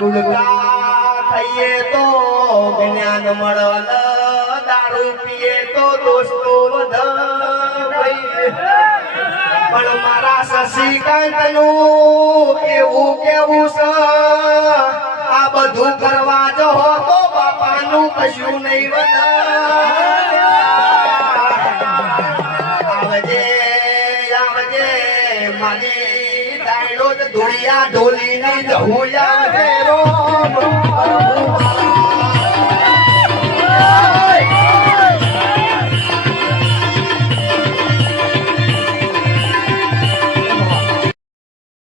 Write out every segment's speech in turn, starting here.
પુરસ્કાર આવન ખાઈએ તો જ્ઞાન મળન દારૂ પીએ તો દોસ્તો વધ પણ મારા શશિકાંત નું એવું કેવું છે આ બધું કરવા જો તો બાપાનું કશું નહીં વધ આવજે આવજે મારી ડાયલો ધોળિયા ઢોલી ની જહુયા ઘેરો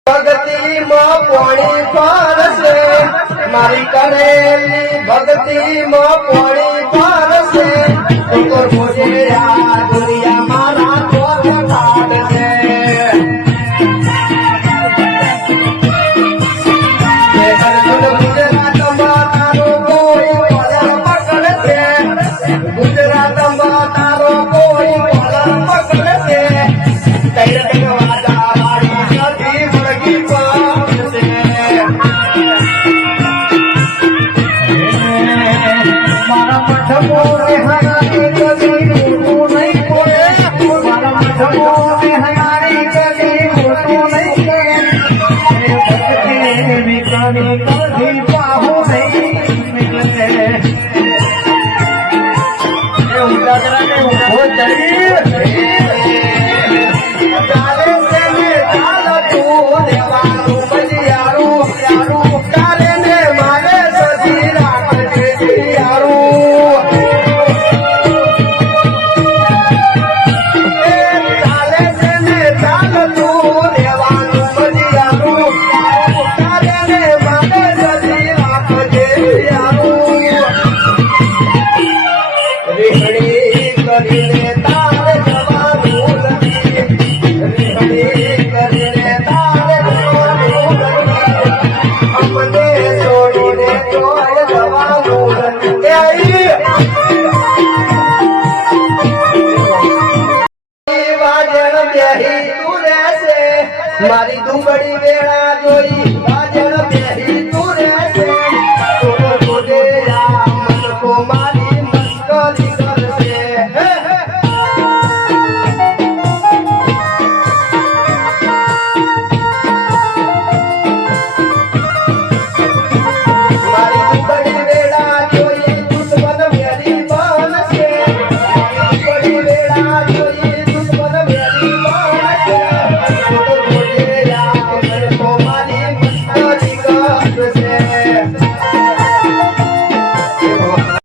ભક્તિમાં પાણી પારસે મારી કરેલી ભક્તિમાં પાણી પારસે તો મુજે આ દુનિયા મારા કોલ કાઢશે ગુજરાતમાં તારો કોઈ કોલર પકડશે કઈ વાજા મારી સતી વળગી પાડશે મારા મઠમો હનારી કદી મોટું નહીં પડે મારા મઠમો હનારી કદી મોટું નહીં પડે ભક્તિ વિકરી કદી પાહુ નહીં મિલશે ઉદાગરા ને ઉભો ચડી